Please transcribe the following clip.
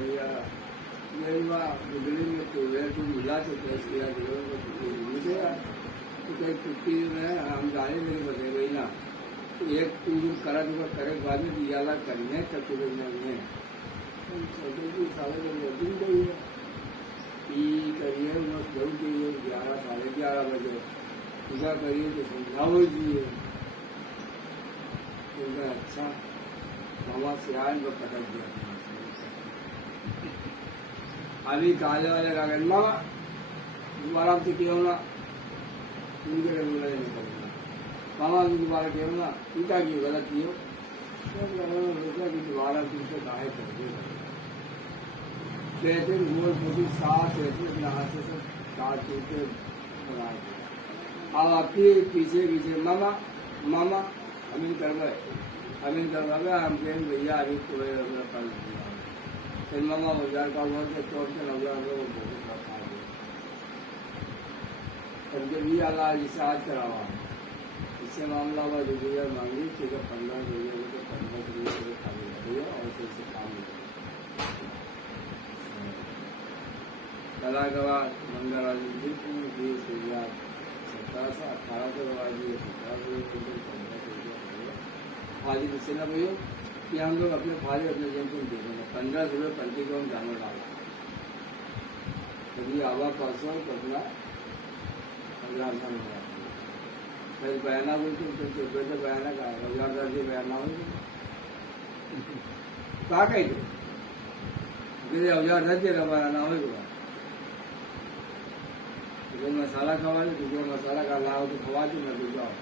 भैया ये हुआ बिजली में तो है तुम मिला तो टेस्ट किया मुझे तो कहीं छुट्टी में हम जाने मेरी बचे गई ना एक टूर करा तो करे बाद में दिया ला करने तक तो नहीं है छोटे की साले में दिन गई है करिए बस जरूर चाहिए 11 साढ़े 11 बजे पूजा करिए तो समझाओ चाहिए तो अच्छा मामा से आए तो पटक दिया अभी काले वाले का कहते मामा दोबारा से क्यों ना उनके बोला नहीं करूँगा मामा दोबारा क्यों ना पिता की गलत कियो रोका कि दोबारा तुमसे काहे करके कहते गोल मोटी साथ रहते अपने हाथ से सब काट टूटे बनाए अब आपके पीछे पीछे मामा मामा अमीन कर गए हम कहें भैया अभी तो कल फिर मामा बाजार का हुआ के तौर पर नजर बहुत खा दिया करके भी आला जिसे आज करा हुआ है इससे मामला हुआ 2000 मांगी ठीक है 15 दे दिया तो 15 से खाली भैया और से काम कला के बाद मंगल 1718 फाजी मुझसे ना भैया कि हम लोग अपने फाजी अपने जन को दे देंगे 15 रुपये प्रति को हम जानवर डाला कभी आवा परसों अपना 1000 फिर बयाना बोल तो बयाना का 1000 से बयाना हो कहा कही थे 1000 से बयाना हो मसाला खवा दे तुझे मसाला का लाओ तो खवा दो ना तो जाओ